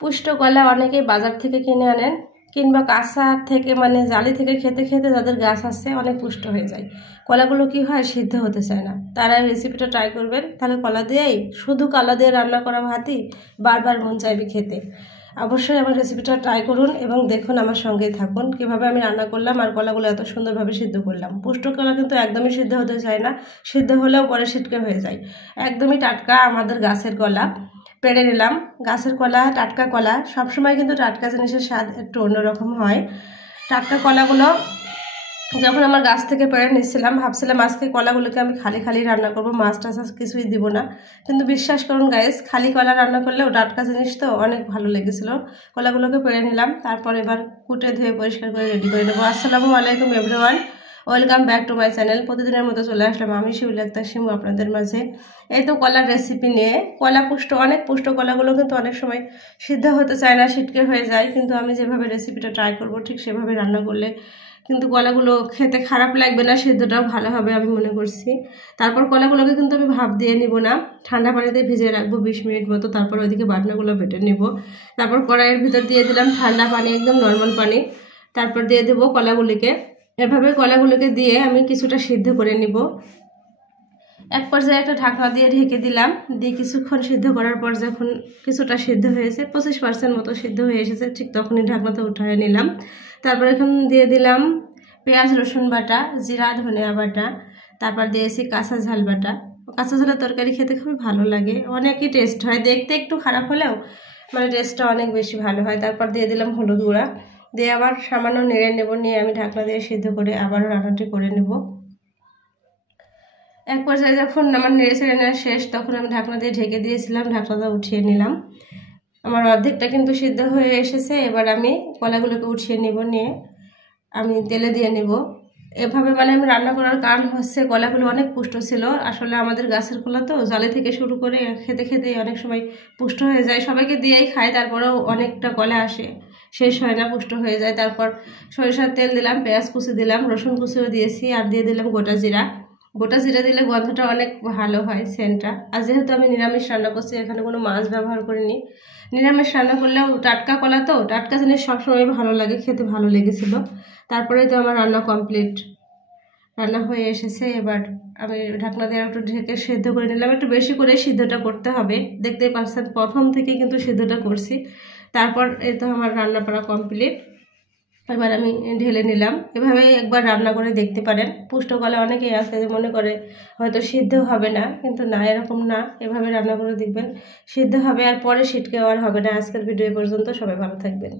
পুষ্ট কলা অনেকেই বাজার থেকে কিনে আনেন কিংবা কাঁচা থেকে মানে জালি থেকে খেতে খেতে যাদের গাছ আছে অনেক পুষ্ট হয়ে যায়। কলাগুলো কি হয়, সিদ্ধ হতে চায় না। তারা এই রেসিপিটা ট্রাই করবেন, তাহলে কলা দিয়েই শুধু কলা দিয়ে রান্না করা ভাতই বারবার মন চাইবে খেতে। অবশ্যই আমার রেসিপিটা ট্রাই করুন এবং দেখুন, আমার সঙ্গেই থাকুন কীভাবে আমি রান্না করলাম আর কলাগুলো এত সুন্দরভাবে সিদ্ধ করলাম। পুষ্ট কলা কিন্তু একদমই সিদ্ধ হতে চায় না, সিদ্ধ হলেও পরে ছিটকে হয়ে যায়। একদমই টাটকা আমাদের গাছের কলা পেড়ে নিলাম। গাছের কলা, টাটকা কলা সবসময় কিন্তু টাটকা জিনিসের স্বাদ একটু অন্যরকম হয়। টাটকা কলাগুলো যখন আমার গাছ থেকে পেড়ে নিচ্ছিলাম, ভাবছিলাম আজকে কলাগুলোকে আমি খালি খালি রান্না করবো, মাছ টাছ কিছুই দিব না। কিন্তু বিশ্বাস করুন গাইস, খালি কলা রান্না করলেও টাটকা জিনিস তো অনেক ভালো লেগেছিলো। কলাগুলোকে পেড়ে নিলাম, তারপর এবার কুটে ধুয়ে পরিষ্কার করে রেডি করে নেবো। আসসালামু আলাইকুম everyone, welcome back to my channel. প্রতিদিনের মতো চলে আসলাম আমি শিউলি আক্তার শিমু আপনাদের মাঝে। এই তো কলার রেসিপি নিয়ে। কলা পুষ্ট, অনেক পুষ্ট কলাগুলো কিন্তু অনেক সময় সিদ্ধ হতে চায় না, ছিটকে হয়ে যায়। কিন্তু আমি যেভাবে রেসিপিটা ট্রাই করব ঠিক সেভাবে রান্না করলে কিন্তু কলাগুলো খেতে খারাপ লাগবে না, সিদ্ধটাও ভালো হবে আমি মনে করছি। তারপর কলাগুলোকে কিন্তু আমি ভাপ দিয়ে নিব না, ঠান্ডা পানিতে ভিজিয়ে রাখবো 20 মিনিট মতো। তারপর ওইদিকে বাটনাগুলো বেটে নিব। তারপর কড়াইয়ের ভিতর দিয়ে দিলাম ঠান্ডা পানি, একদম নর্মাল পানি। তারপর দিয়ে দেবো কলাগুলিকে। এভাবে কলাগুলোকে দিয়ে আমি কিছুটা সিদ্ধ করে নিব। এক পর্যায়ে একটা ঢাকনা দিয়ে ঢেকে দিলাম, দিয়ে কিছুক্ষণ সিদ্ধ করার পর যখন কিছুটা সিদ্ধ হয়েছে, 25% মতো সিদ্ধ হয়ে এসেছে, ঠিক তখনই ঢাকনাতে উঠিয়ে নিলাম। তারপর এখন দিয়ে দিলাম পেঁয়াজ রসুন বাটা, জিরা ধনিয়া বাটা, তারপর দিয়েছি কাঁচা ঝাল বাটা। কাঁচা ঝালের তরকারি খেতে খুবই ভালো লাগে, অনেকই টেস্ট হয়, দেখতে একটু খারাপ হলেও মানে টেস্টটা অনেক বেশি ভালো হয়। তারপর দিয়ে দিলাম হলুদ গুঁড়া, দিয়ে আবার সামান্য নেড়ে নেব, নিয়ে আমি ঢাকনা দিয়ে সিদ্ধ করে আবারও রান্নাটি করে নেব। এক পর্যায়ে যখন আমার নেড়ে ছেড়ে নেওয়া শেষ, তখন আমি ঢাকনা দিয়ে ঢেকে দিয়েছিলাম, ঢাকনাটা উঠিয়ে নিলাম। আমার অর্ধেকটা কিন্তু সিদ্ধ হয়ে এসেছে। এবার আমি কলাগুলোকে উঠিয়ে নেব, নিয়ে আমি তেলে দিয়ে নেব। এভাবে মানে আমি রান্না করার কারণ হচ্ছে কলাগুলো অনেক পুষ্ট ছিল। আসলে আমাদের গাছের কলা তো জালে থেকে শুরু করে খেতে খেতে অনেক সময় পুষ্ট হয়ে যায়, সবাইকে দিয়েই খায়, তারপরেও অনেকটা কলা আসে, শেষ হয় না, পুষ্ট হয়ে যায়। তারপর সরিষার তেল দিলাম, পেঁয়াজ কুচি দিলাম, রসুন কুচিও দিয়েছি, আর দিয়ে দিলাম গোটা জিরা। গোটা জিরা দিলে গন্ধটা অনেক ভালো হয়, সেন্টটা। আর যেহেতু আমি নিরামিষ রান্না করছি, এখানে কোনো মাছ ব্যবহার করিনি। নিরামিষ রান্না করলেও টাটকা কলা তো, টাটকা জিনিস সবসময় ভালো লাগে, খেতে ভালো লেগেছিলো। তারপরেই তো আমার রান্না কমপ্লিট, রান্না হয়ে এসেছে। এবার আমি ঢাকনা দিয়ে একটু ঢেকে সিদ্ধ করে নিলাম, একটু বেশি করে সিদ্ধটা করতে হবে, দেখতেই পাচ্ছেন প্রথম থেকে কিন্তু সিদ্ধটা করছি। তারপর এই তো আমার রান্না করা কমপ্লিট। এবার আমি ঢেলে নিলাম। এভাবে একবার রান্না করে দেখতে পারেন। পুষ্ট কলা অনেকেই আছে যে মনে করে হয়তো সিদ্ধ হবে না, কিন্তু না, এরকম না। এভাবে রান্না করে দেখবেন, সিদ্ধ হবে আর পরে ছিটকেও আর হবে না। আজকের ভিডিও পর্যন্ত, সবাই ভালো থাকবেন।